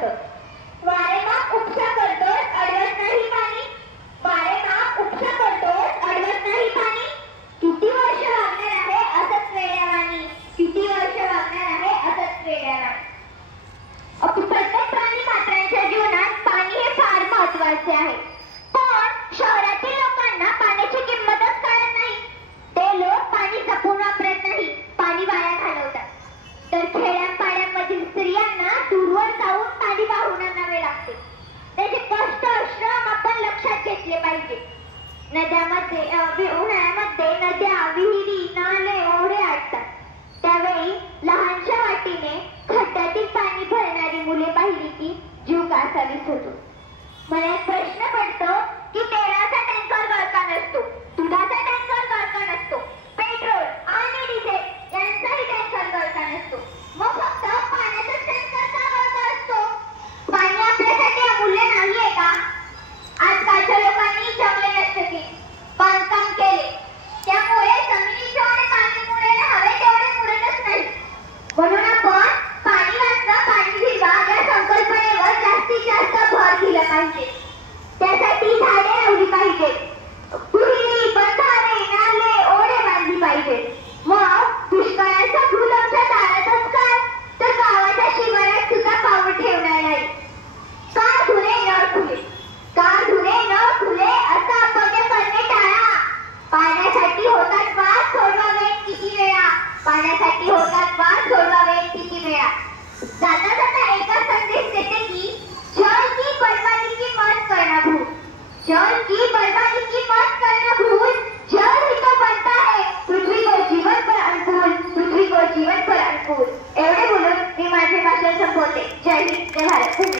करतो. वारेमाप उपसा करतोस अडवत नाही पाणी. वारेमाप उपसा करतोस अडवत नाही पाणी. किती वर्ष वागणार आहे असंच वेड्यावानी. किती वर्ष वागणार आहे असंच वेड्यावानी. प्रत्येक प्राणी मात्रांच्या जीवनात पाणी हे फार महत्वाचे आहे. पण शहरातील लोकांना पाण्याची किंमतच कळत नाही. ते लोक पाणी जपून वापरत नाही, पाणी वाया घालवतात. तर खेड्यापाड्यांमधील स्त्रियांना दूरवर जाऊन पाणी वाहून आणावे लागते. त्याचे कष्ट श्रम आपण लक्षात घेतले पाहिजे. नद्यामध्ये उन्हाळ्यामध्ये नद्या, विहिरी, नाले, ओढे आटतात. त्यावेळी लहानशा वाटीने खड्ड्यातील पाणी भरणारी मुले पाहिली की जीव कासावीस होतो. मला एक प्रश्न पडतो की तेलाचा टँकर गळका नसतो, दुधाचा टँकर गळका नसतो, पेट्रोल आणि डिझेल यांचाही टँकर गळका नसतो, मग फक्त पाण्याचाच टँकर का गळका असतो? पाणी आपल्यासाठी अमूल्य नाहीये का? आजकालच्या लोकांनी जंगले नष्ट केली, बांधकाम केले, त्यामुळे जमिनीच्या आणि पाणीमुळे हवे तेवढे मुरतच नाही. म्हणून आपण पाणी वाचवा पाणी जिरवा या संकल्पनेवर जास्तीत जास्त भर दिला पाहिजे. त्यासाठी झाडे लावली पाहिजेत, विहिरी, बंधारे, नाले, ओढे बांधली पाहिजेत. मग दुष्काळाचा भूल आमच्या दारातच काय, तर गावाच्या शिवारात सुद्धा पाऊल ठेवणार नाही. कार धुणे न खुले, कार धुणे न खुले असं अपव्य करणे टाळा. पाण्यासाठी होतात वाद सोडवावे किती वेळा, पाण्यासाठी होतात वाद सोडवावे किती वेळा. जाता जाता एकच संदेश देते की जल की बर्बादी की मत करना भूल, जल की बर्बादी की मत करना भूल. जल ही तो बनता है पृथ्वी को जीवन पर अनुकूल, पृथ्वी को जीवन पर अनुकूल. एवढे बोलून मी माझे भाषण संपवते. जय हिंद, जय भारत.